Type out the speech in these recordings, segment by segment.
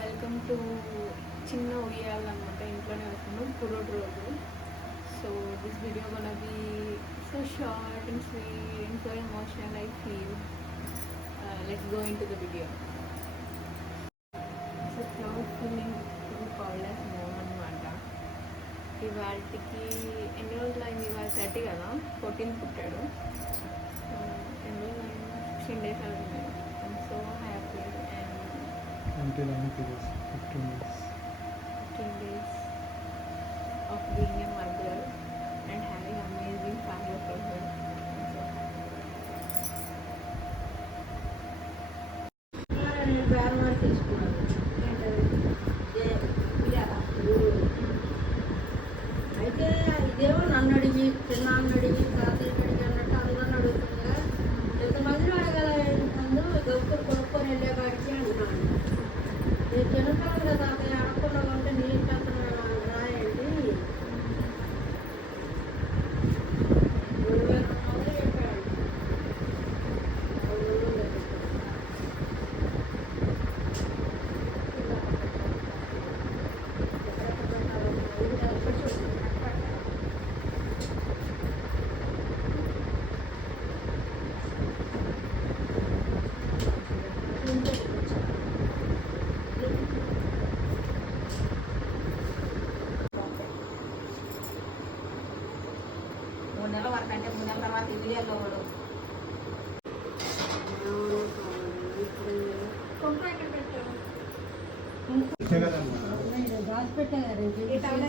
Welcome to చిన్న ఉయ్యాలన్నమాట. ఇంట్లోనే వేసుకున్నాం పురోడ్ రోజు. సో దిస్ వీడియో గonna be so short and sweet and so emotional I feel. Let's go into the video. So cloud filling is called as mom అన్నమాట. ఇవాళకి ఎన్ని రోజులు అయింది? ఇవాళ 30 కదా, 14 పుట్టాడు. ఎన్ని రోజులు అయింది? 16 days అవుతుంది. I'm so happy and 15 days of being a mother and having amazing family for her. అయితే ఇదేమో నన్ను అడిగి చిన్నాన్ని అడిగి తాతయ్యకి అడిగి అన్నట్టు అందరిని అడుగుతుందా, ఎంతమందిని అడగల దొక్కులు కొనుక్కొని వెళ్ళే కాడికి అంటున్నాను. నేను చిన్నతనం కదా తాతయ్య, అడగకుండా ఉంటే నీళ్ళు చేస్తున్నాను రాయండి. 3200 చెప్పాడు.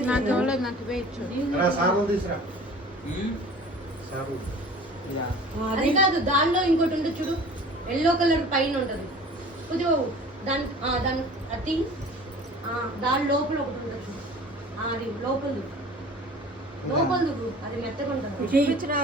నాకు ఎవలేదు, నాకు వేయచ్చు. అది కాదు, దానిలో ఇంకోటి ఉంటుంది చూడు, ఎల్లో కలర్ పైన ఉంటుంది కొద్దిగా దాని దాని అది దాని లోపల ఒకటి ఉంటుంది చూడు, అది లోపల అది మెత్తగా ఉంటుంది. చూపించరా?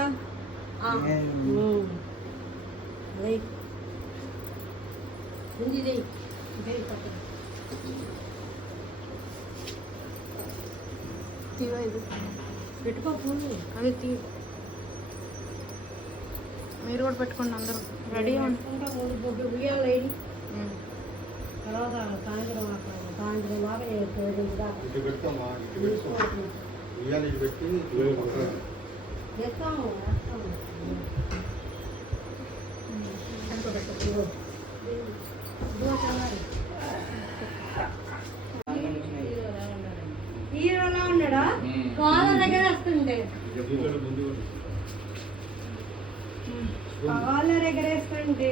పెట్టుకో పూలు అది మీరు కూడా పెట్టుకోండి, అందరూ రెడీ అనుకుంటా. ఉయ్యాలి లేడీ తర్వాత సాయంత్రం బాగా హీరోలా ఉన్నాడా? కాళ్ళ దగ్గర వస్తుండే, కాలర్ ఎగరేస్తుంటే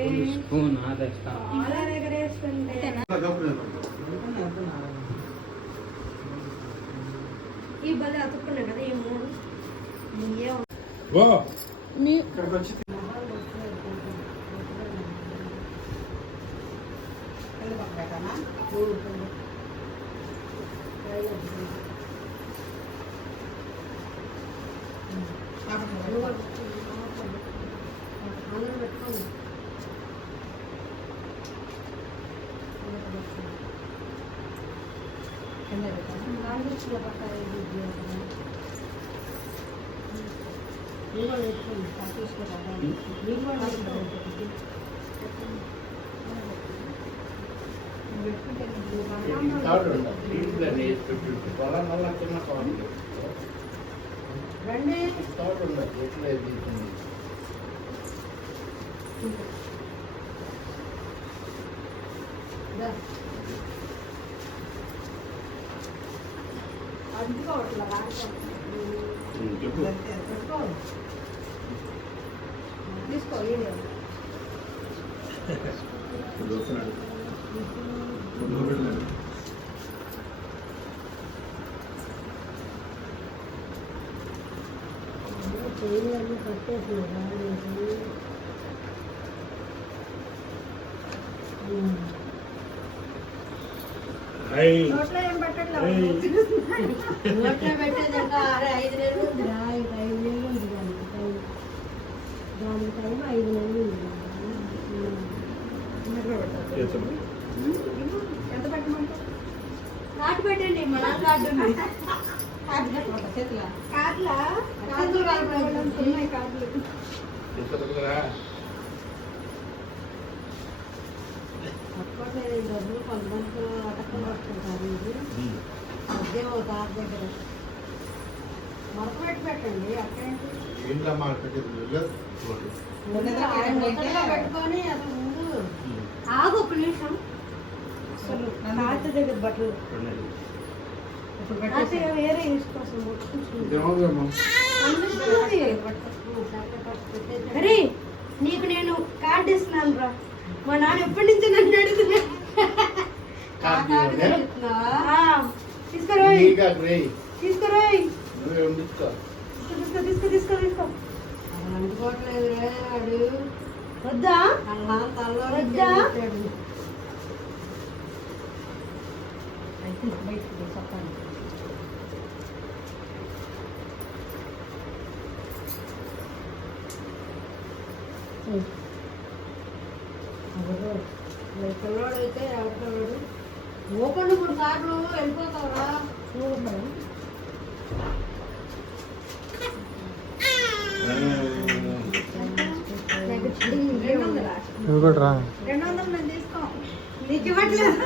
ఈ బలి అతుక్కున్నాయి కదా ఈ మూడు. తీసుకో నోట్లో ఏం పెట్టట్లేదు, నోట్లో పెట్టేది ఇంకా 5 నెలలు ఉంది. 5 నెలలు ఉంది దానికి టైం 5 నెలలు ఉంది. ఎంత పెట్టమంటారు? కార్డు పెట్టండి, మన కార్డు ఉంది. కార్డులా కార్డులు ఉన్నాయి కార్డులు. సరిపోవట్లేదు ఈ డబ్బులు కొంతమంది అటకం పట్టుకుంటారు ఇది మధ్య ఒక ఆరు దగ్గర మరక పెట్టి పెట్టండి అక్కడేంటి ఏంటో మార్కెట్ ముద్దగా పెట్టుకొని అసలు ముందు ఆగు ఒక నిమిషం అసలు తాత దగ్గర బట్టలు ఇప్పుడు వేరే అరే నీకు నేను కార్డు ఇస్తున్నాను రా మా నాన్న ఎప్పటి నుంచి నన్ను అడుగుతున్నా తీసుకురోయ్ తీసుకురోయ్ తీసుకో అందుకోవట్లేదు వాడు వద్దా వద్దా పిల్లవాడు అయితే ఎవరికాడు ఓపెన్ 3 సార్లు వెళ్ళిపోతావురా రా 200 నేను తీసుకో నీకు ఇవ్వట్లేదు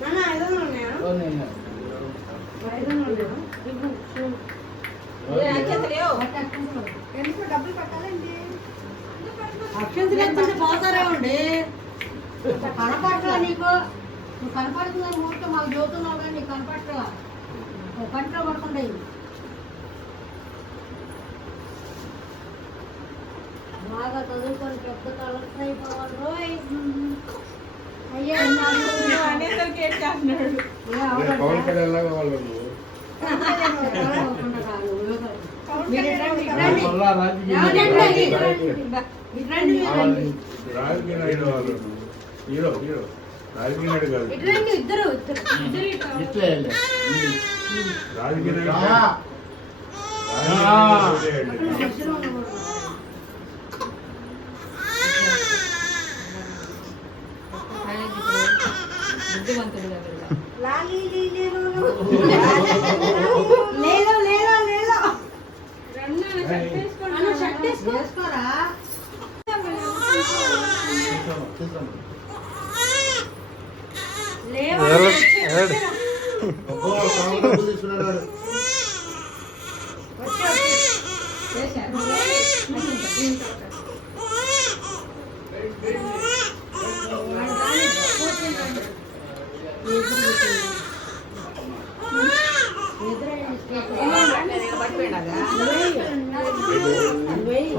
నాన్న 500 ఉన్నాయా 500 ఉన్నాయా ఎందుకు డబ్బులు కట్టాలండి అక్షంతలు ఎత్తుంటే పోతారే ఉండి కనపడరా నీకు నువ్వు కనపడుతున్నా ఊరికే మాకు చదువుతున్నావు కానీ నీకు కనపడరా కంట్లో పడుతుంటాయి బాగా చదువుకొని పెద్ద కలెక్టర్ అయిపోవాలి రోయ్ అయ్యా అనేసరికి ఏం చేస్తున్నాడు పవన్ కళ్యాణ్ లాగా వాళ్ళు నువ్వు రాజకీయ నాయుడు వాళ్ళు హీరో రాజకీయ నాయుడు కాదు ఇద్దరు రాజకీయ నాయుడు బుద్ధిమంతుడు కదా వేసుకోరా తీసుకున్నాడు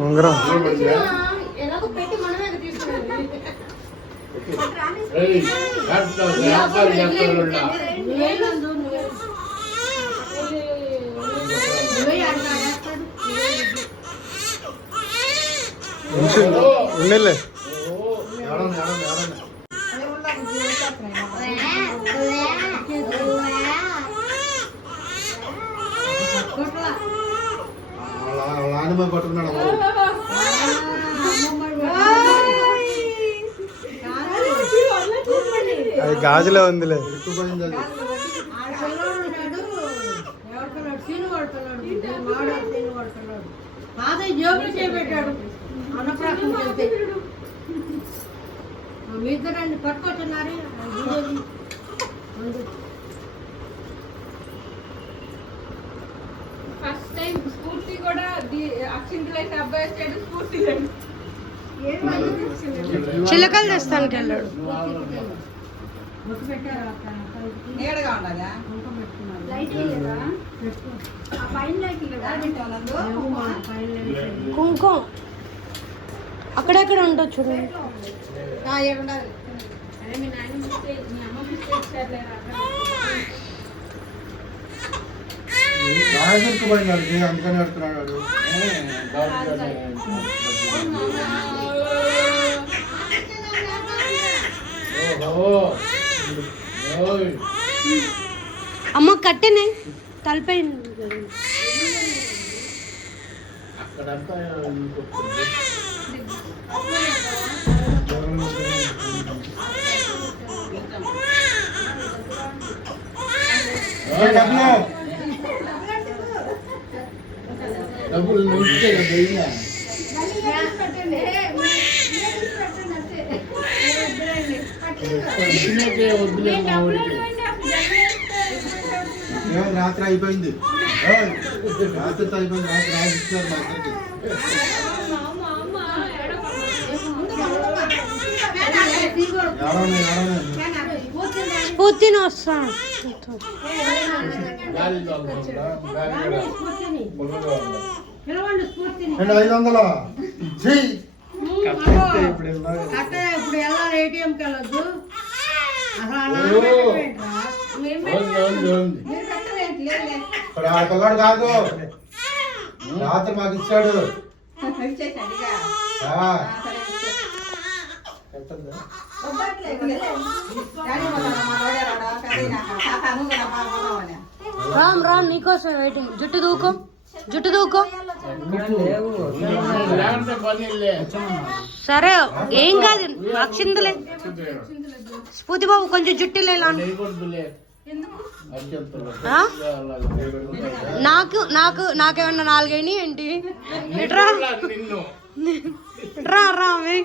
ఉంగరం ఎలాగో పెట్టి మనమే తీసుకున్నాం ఉండలే నాన్నమ్మ పట్టుకున్నాడు అది గాజులో ఉందిలే ఎక్కుపోయింది అది జోబులు చేపెట్టాడు అన్నప్రాసం చేస్తే మీ ఇద్దరండి పట్టుకొచ్చున్నారు ఫస్ట్ టైం స్ఫూర్తి కూడా అక్షింతలు అయితే అబ్బాయి వచ్చాడు స్ఫూర్తి చిలకలు తెస్తానికి వెళ్ళాడు నీడగా ఉండదా కుంకుమ అక్కడెక్కడ ఉంటుంది చూడండి మీ నాయన మిస్టేక్ మీ అమ్మ మిస్టేక్ చేయలేరా రాజకీయ అందుకని అడుగుతున్నాడు అమ్మ కట్టెనే తలపై అక్కడంతా డబ్బులు నువ్వు వచ్చినాకే వద్దులే మా ఊరికి. రాత్రి అయిపోయింది, రాత్రితో అయిపోయింది. రాత్రి రాసిస్తారు మా ఇద్దరికి. స్ఫూర్తిని వస్తాను. గాలి తోలుతుందా? గాలి కూడా పొగగా ఉంది. 500 ఇప్పుడు వెళ్ళాలి. అట్టే ఇప్పుడు వెళ్ళాలి, ఏటీఎంకి వెళ్ళొద్దు. ఇప్పుడు ఆ పిల్లాడు కాదు, రాత్రి మాకు ఇచ్చాడు. పెట్టద్దా? రామ్ రామ్ నీకోసం వెయిటింగ్. జుట్టు దూకో, జుట్టు దూకో. లేకుంటే పని లే. సరే ఏం కాదు, అక్షింతలే. స్ఫూర్తి బాబు కొంచెం జుట్టు లేలా. చేయకూడదులే. ఆ? నాకు నాకు నాకేమన్నా 4 అయినాయి ఏంటి? ఇట్రా నిన్ను రా రామే.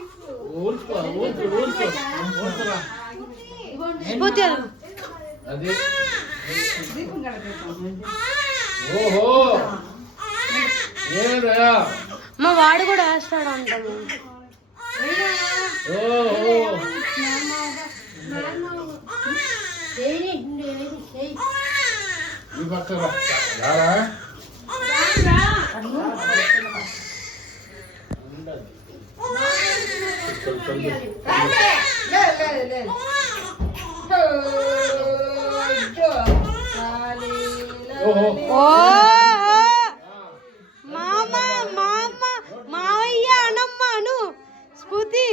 ఊరుకో, ఊరుకో, ఊరుకో, ఊరుకోరా. స్ఫూర్తి అది ఓహో ఏరా మా వాడు కూడా వేస్తాడు అంటాము. ఓహో ఈ పక్కరా రారా. ఓహో ఓ మామ మామ మావయ్య అనమ్మాను. స్ఫూర్తి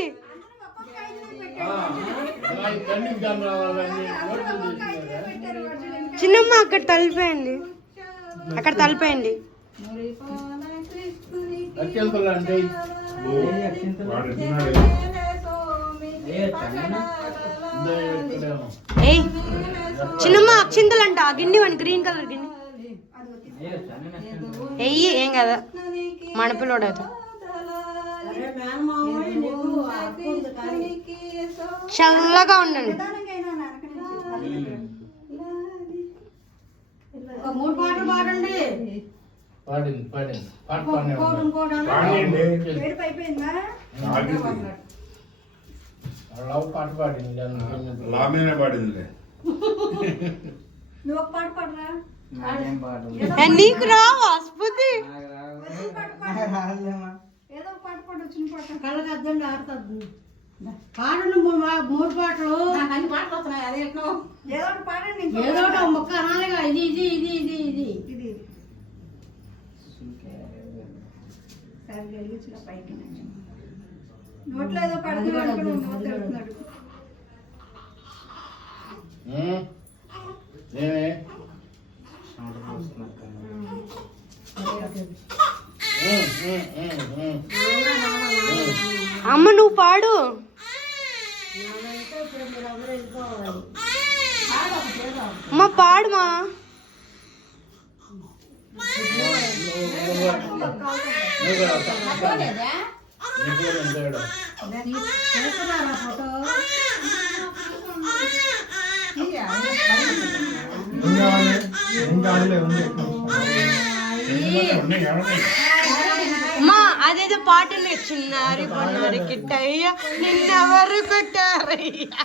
చిన్నమ్మ అక్కడ తలిపేయండి, అక్కడ తలిపేయండి. అంటే ఏయ్ చిన్నమ్మ అక్షింతలు అంట. ఆ గిన్నె వాడి గ్రీన్ కలర్ గిన్నె ఎయ్యి, ఏం కదా మనపిల్లోడు అయితే. చల్లగా ఉండండి. 3 పాటలు పాడండి. పాడింది పాడింది పాట పాడిన లవ్ పాట పాడింది. లామేనే పాడిందిలే. నీకు రావా స్ఫూర్తి? కళ్ళకి అద్దండి, ఆడుతుంది. పాడండి 3 పాటలు. ఏదో ఒకటి మొక్క అనాలిగా. ఇది ఇది ఇది ఇది ఇది ఇది నోట్లో ఏదో పడుతున్నాడు. అమ్మ నువ్వు పాడు. అమ్మ పాడుమా. అమ్మా అదేదో పాట చిన్నారి కొన్నారి కిట్టయ్య నిన్నెవరు కొట్టారయ్యా.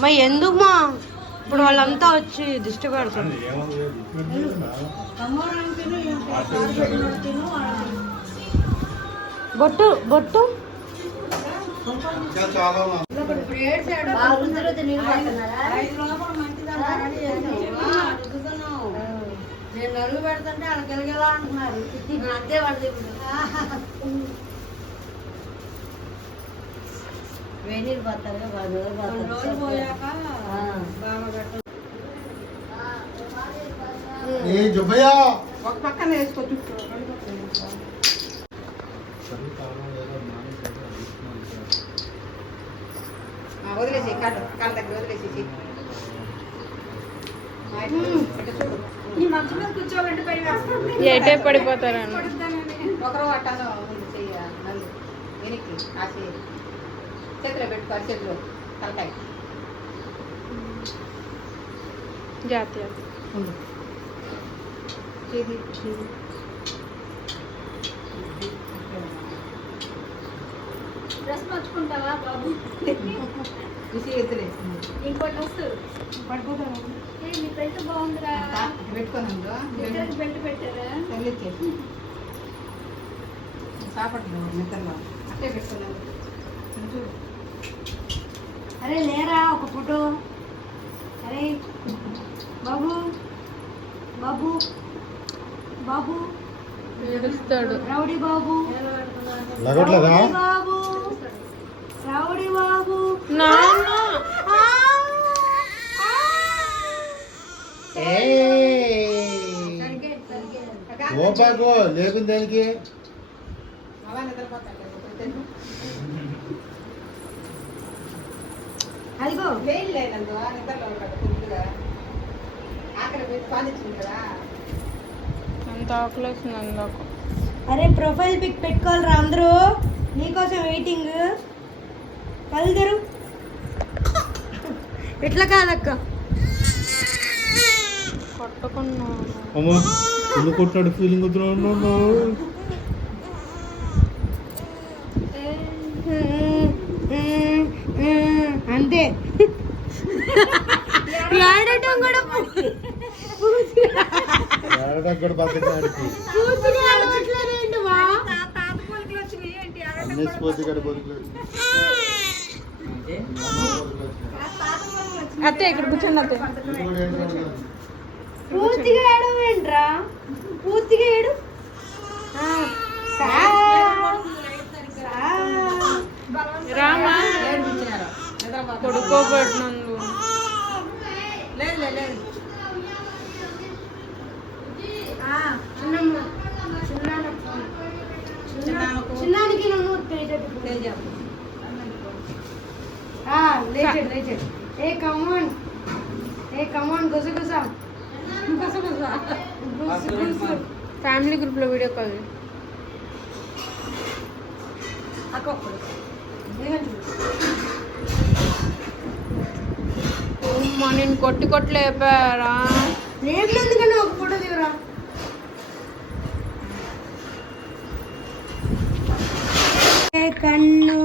మా ఎందుకు మా ఇప్పుడు వాళ్ళంతా వచ్చి దిష్టి పెడతారు. బొట్టు బొట్టు ఇంకా చాలా నేను నలుగు పెడుతుంటే వాళ్ళకి గెలగెలా అంటున్నారు. అంతే పడుతుంది వేణీరు పడతారు రోజులు పోయాక ఏ జుబ్బయ్యా ఒక పక్కన వేసుకోవచ్చు. వదిలేసి కాళ్ళ దగ్గర వదిలేసి ఈ మంచం మీద కూర్చోబెట్టి పై వేస్తుంది. ఎటే పడిపోతారని ఒకరో అట్టాను ముందు చెయ్య నల్లు వెనక్కి ఆ చెయ్యి చేతిలో పెట్టుకోవాలి. చేతిలో తలకాయ జాతీయ చేతి డ్రెస్ మార్చుకుంటావా బాబు? విసి ఎత్తులే ఇంకోటి వస్తుంది పడిపోతాను. మీ బెల్ట్ బాగుందిరా. పెట్టుకోనందు బెల్ట్ పెట్టారా? తల్లిచ్చేసి సాపట్లో నిద్రలో అట్టే పెట్టుకున్నాను. చూడు అరే లేరా ఒక ఫోటో. అరే బాబు బాబు బాబు ఏడుస్తాడు. రౌడీ బాబు లగట్లేదా రౌడీ బాబు రౌడీ బాబు. నాన్న ఓపాకో లేకుంది దేనికి అలా నిద్రపోతాడు. అదిగో వేలు లేనందు నిద్రలో ఉంటాడు ఫుల్గా. ఆకలి పెట్టి పాలిచ్చింది కదా. అంత ఆకలేస్తుంది అందాక. అరే ప్రొఫైల్ పిక్ పెట్టుకోవాలిరా అందరూ. నీకోసం వెయిటింగ్. కలుదరు ఎట్లా కాదక్క. పట్టుకున్నాను. అమ్మా ఇల్లు కొట్టాడు ఫీలింగ్ వద్దు. అంతే ఏడటం కూడా దగ్గర బతకాడికి పూర్తిగా అలవాట్లేదేంటి వా? అన్నేసిపోతే ఇక్కడ బతుకులేదు. అత్తే ఇక్కడ కూర్చోండి అత్తే. పూర్తిగా ఏడవేంట్రా? పూర్తిగా ఏడు. రామా ఏడిపించినారు నిద్రపోతాడు. పడుకోబెట్టినందు. లేదు లేదు చిన్నానికి నువ్వు తేజ లేచాడు. ఏ కమాన్ గుసగుస ఫ్యామిలీ గ్రూప్ లో వీడియో కాల్. అమ్మా నేను కొట్టి లేపారా. నేను ఎందుకన్నా ఒక ఫోటో దిగురా. కన్ను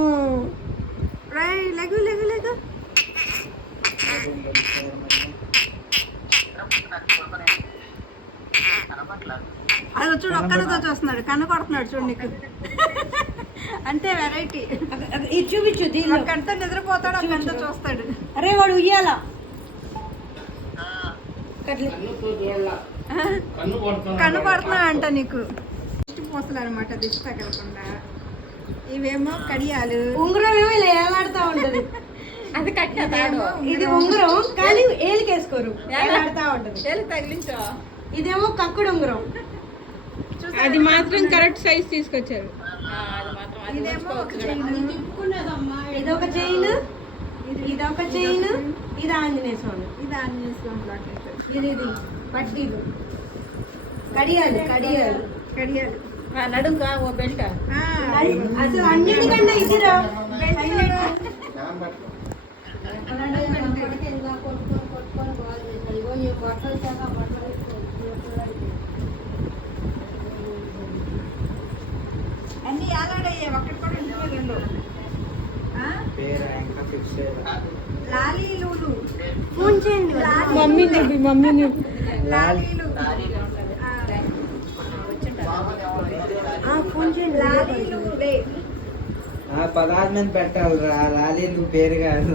లెగు లెగు లెగు. అది చూడు ఒక్కరితో చూస్తున్నాడు. కన్ను కొడుతున్నాడు చూడు నీకు. అంతే వెరైటీ. ఇది చూపించు దీనిలో. కంట నిద్రపోతాడు. కంట చూస్తాడు. అరే వాడు ఉయ్యాల కన్ను పడుతున్నాడు అంట నీకు. దిష్టి పూసలు అనమాట. దిష్టి తగలకుండా. ఇవేమో కడియాలు. ఉంగరం ఏమో ఇలా ఏలాడుతూ ఉంటది. అది కట్టాడు. ఇది ఉంగరం కానీ ఏలికేసుకోరు, ఏలాడుతూ ఉంటది. ఏలు తగిలించో. ఇదేమో కక్కుడు ఉంగరం. అది మాత్రం కరెక్ట్ సైజ్ తీసుకొచ్చారు. ఇదేమో ఒక ఇదొక చైన్, ఇదొక చైన్, ఇది ఆంజనేయ స్వామి, ఇది ఆంజనేయ స్వామి లాకెట్. ఇది పట్టీలు, కడియాలు కడియాలు కడియాలు. నడుంగా ఓ బెల్ట్. అసలు అన్నిటికన్నా ఇదిరా అన్ని ఏలాడయ్యే. ఒక్కటి కూడా ఇంటి మీద ఉండవు. లాలీ లూలు ఫోన్ చేయండి మమ్మీని లాలీలు ఫోన్ చేయండి లాలీలు లే పదహారు మంది పెట్టాలి రా లాలి నువ్వు పేరు కాదు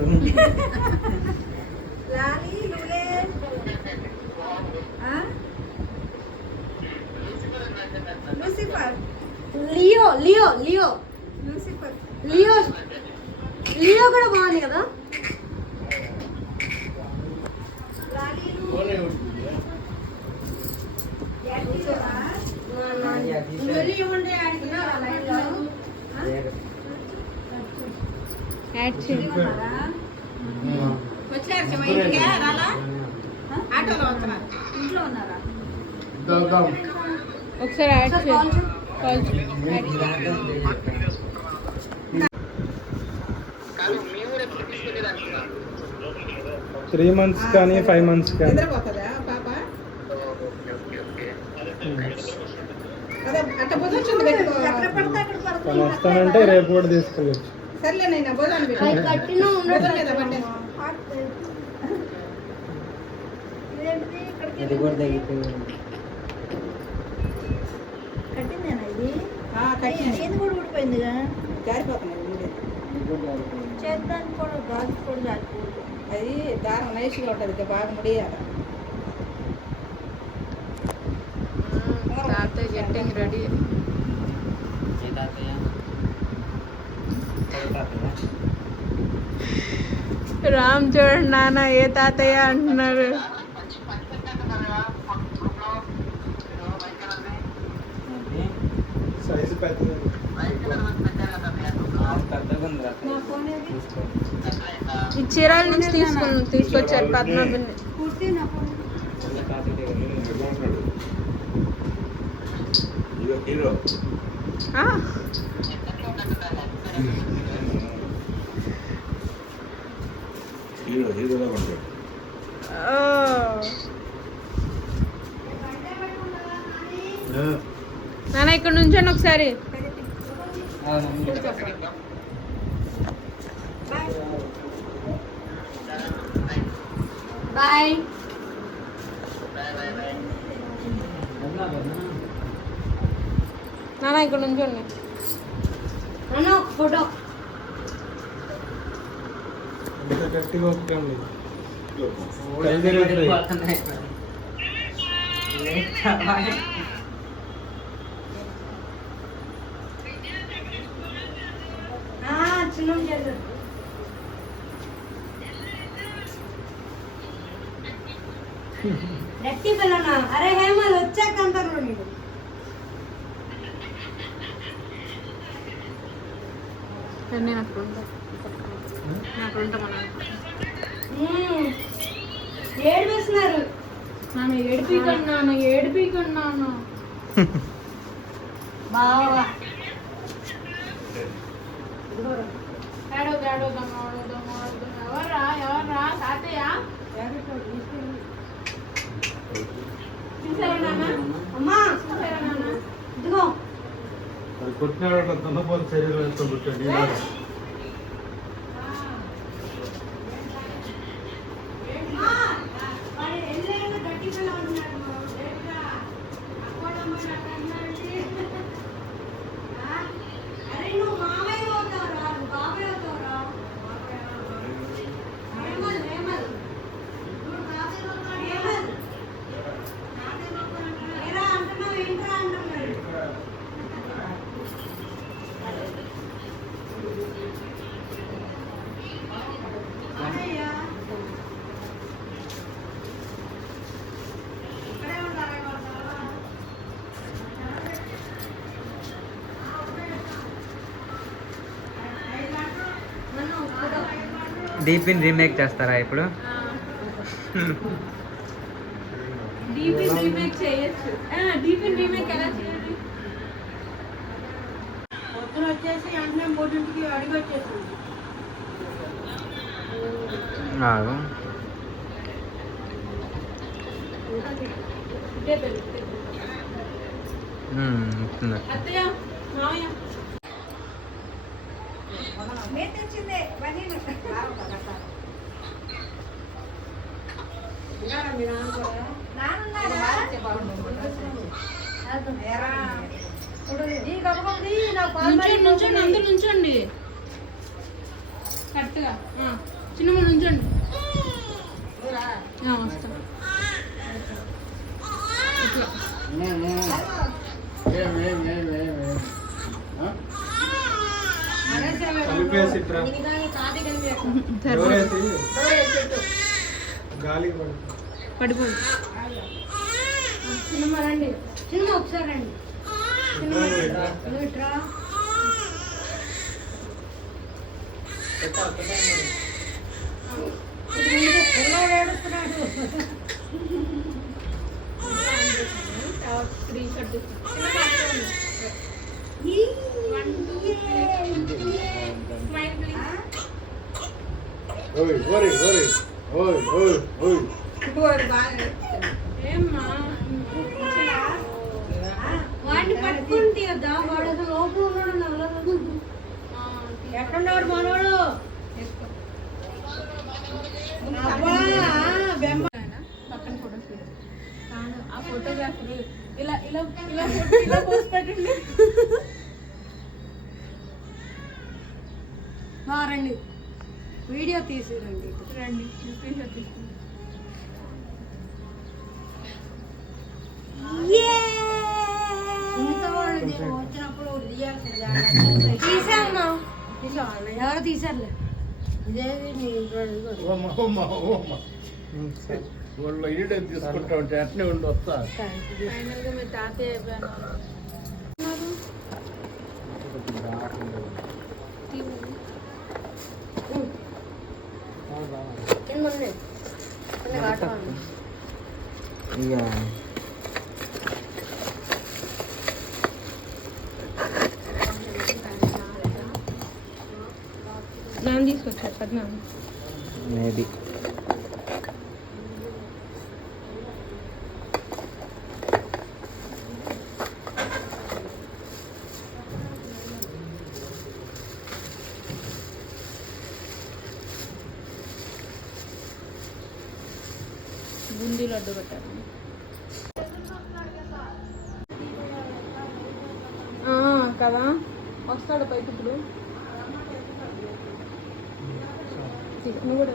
లాలీలులే Lucifer Leo Leo Leo Lucifer Leo Leo కూడా బాగుంది కదా లాలీలు వెళ్ళి ఇవ్వండి ఆడికి యాడ్ చేయి. వచ్చారు శివ ఇంటికి రాలా ఆటోలో వస్తున్నారు ఇంట్లో ఉన్నారా దాదాం ఒకసారి యాడ్ చేయి. కాల్ చేయి. 3 months కానీ 5 months కానీ నిద్రపోతుందా పాప అదే అట్ట బుధొచ్చింది పెట్టుకో ఎక్కడ పడితే అక్కడ తను పడుతుంది వస్తానంటే రేపు కూడా తీసుకెళ్ళచ్చు. సర్లే నేను బుధాన్ని పెట్టు కట్టిన బుధం మీద పట్టేసి ఇది కూడా తగ్గిపోయింది కట్టిందేనా ఇది కట్టింది చేతి కూడా ఊడిపోయిందిగా జారిపోతున్నాయి ముందే. ఇది కూడా తగ్గిపోయింది చేద్దానికి కూడా గాజు కూడా జారిపోయింది అది దారం నైస్గా ఉంటుంది బాగా ముడియాలి తాతయ్య గెట్టింగ్ రెడీ. ఏ తాతయ్య ఏ తాతయ్య రామ్ చూడండి నాన్న ఏ తాతయ్య అంటున్నారు. సైజు పెద్దది. పెద్దగా ఉంది రా తీసుకో ఈ చీరాల నుంచి తీసుకొచ్చారు పద్మాభిని. కుర్తీ నా ఫోన్ చిన్న తాతయ్య దగ్గర హీరో ఆ, హీరోగా ఉంటాడు. ఓ, నాన్న ఇక్కడ నుంచండి ఒకసారి. బాయ్ నాన్న ఇక్కడ నుంచండి. అన్న ఒక ఫోటో ఇంత గట్టిగా ఒప్పుకోండి. కళ్ళు తిరుగుతాయి. చిన్న చేద్దాం గట్టి పిల్లనా అరే హేమల్ వచ్చాక అంటారు నీకు నేను అక్కడ ఉంటా. నాకు ఉంటా మన ఏడు వేస్తున్నారు నాన్న ఏడిపీకండి నాన్న. బావా ఏడవద్దాం. ఎవర్రా తాతయ్య చూసారా నాన్న? అమ్మా చూసారా నాన్న? ఇదిగో అది కొట్టినాడు దున్నపోతు శరీరం ఎంతో పుట్టాడు ఈనాడు. వాడు వెళ్ళేది గట్టి పిల్ల ఉంటున్నాడు అరే నువ్వు మామయ్య అవుతావురా నువ్వు బాబాయ్ అవుతావురా హేమల్ హేమల్ నువ్వు బాబాయ్ అవుతావు హేమల్ ఏరా అంటున్నావు ఏంట్రా అంటున్నాడు అయ్యా ఇక్కడే ఉంటారా డీపిన్ రీమేక్ చేస్తారా ఇప్పుడు? డీపీన్ రీమేక్ చేయొచ్చు. డీపీన్ రీమేక్ ఎలా చేయాలి? పొద్దున వచ్చేసి వెంటనే 3ంటికి అడిగి వచ్చేసింది ఇదే పెళ్ళి. అత్తయ్య మామయ్య నేను తెచ్చిందే బనీను. నానున్నారా? ఈ గబగబది నా పాలు నుంచోండి అందరు నుంచోండి కరెక్ట్గా చిన్నమ్మ నుంచోండి వస్తా ఇట్లా కలిపేసి ఇట్రా. ఎవరేసి? గాలికి పడు. పడిపోదు చిన్నమ్మ రండి. చిన్నమ్మ ఒకసారి రండి. ఇట్రా. నువ్వు ఇట్రా. పిల్లాడు ఏడుస్తున్నాడు. స్క్రీన్ షాట్ ఓయ్ ఓయ్ ఓయ్ ఓయ్ ఓయ్ ఓయ్ ఏమ్మా వాడిని పట్టుకుని తీయద్దా? వాడు అసలు లోపల ఉన్నాడు నల్లదు. ఎక్కడున్నాడు మనోడు? అబ్బా, బెమ్మ. పక్కన ఫోటోస్ ఆ ఫోటోగ్రాఫర్ ఇలా ఇలా ఇలా ఇలా పోస్ట్ పెట్టండి. రండి వీడియో తీసిరండి. రండి స్క్రీన్ షాట్ తీసుకుంటాం. వచ్చినప్పుడు తీయాల్సింది. తీసాను. ఎవరు తీసారులే. ఇదేది నీ ఇంట్లో ఇదిగో. ఓమ్మ ఓమ్మ ఓమ్మ వాళ్ళు ఈడే తీసుకుంటా ఉంటే అట్నే ఉండి వస్తా. ఫైనల్గా మీ తాతయ్య అయిపోయాను. కింద ఉంది. కింద కాటమని. ఇక నాన్న తీసుకొచ్చారు కదా మేబీ బూందీ లడ్డు పెట్టారు. కదా వస్తాడు పైకి ఇప్పుడు నువ్వు కూడా